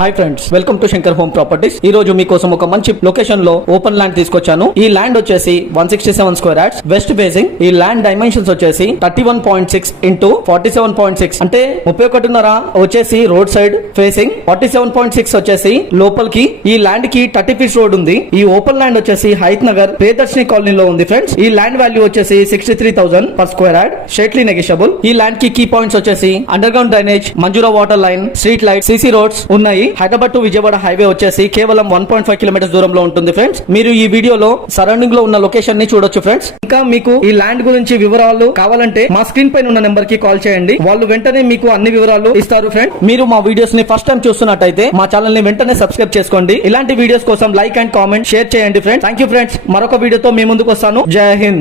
Hi friends, welcome to Shankar home properties. ఈ రోజు మీకోసం ఒక మంచి లొకేషన్ లో ఓపెన్ ల్యాండ్ తీసుకొచ్చాను. ఈ ల్యాండ్ వచ్చేసి 167 స్క్వేర్ యార్డ్స్ వెస్ట్ ఫేసింగ్. ఈ ల్యాండ్ డైమెన్షన్స్ వచ్చేసి 31.6 ఇంటూ 47.6 అంటే 31.5 వచ్చేసి రోడ్ సైడ్ ఫేసింగ్, 47.6 వచ్చేసి లోపలికి. ఈ ల్యాండ్ కి 30 ఫీట్స్ రోడ్ ఉంది. ఈ ఓపెన్ ల్యాండ్ వచ్చేసి హైత్ నగర్ ప్రియదర్శిని కాలనీలో ఉంది ఫ్రెండ్స్. ఈ ల్యాండ్ వాల్యూ వచ్చేసి 63,000 per square yard, straightly negotiable. ఈ ల్యాండ్ కి కీ పాయింట్స్ వచ్చేసి under ground drainage, మంజూరా water line, street light, CC roads ఉన్నాయి. హైదరాబాద్ టు విజయవాడ హైవే వచ్చేసి కేవలం 1.5 కిలోమీటర్స్ దూరంలో ఉంటుంది ఫ్రెండ్స్. మీరు ఈ వీడియోలో సరౌండింగ్ లో ఉన్న లొకేషన్ ని చూడొచ్చు ఫ్రెండ్స్. ఇంకా మీకు ఈ ల్యాండ్ గురించి వివరాలు కావాలంటే మా స్క్రీన్ పైన ఉన్న నెంబర్ కి కాల్ చేయండి. వాళ్ళు వెంటనే మీకు అన్ని వివరాలు ఇస్తారు ఫ్రెండ్స్. మీరు మా వీడియోస్ ని ఫస్ట్ టైం చూస్తున్నట్టయితే మా ఛానల్ ని వెంటనే సబ్స్క్రైబ్ చేసుకోండి. ఇలాంటి వీడియోస్ కోసం లైక్ అండ్ కామెంట్ షేర్ చేయండి ఫ్రెండ్స్. Thank you friends. మరొక వీడియోతో మీ ముందుకు వస్తాను. జై హింద్.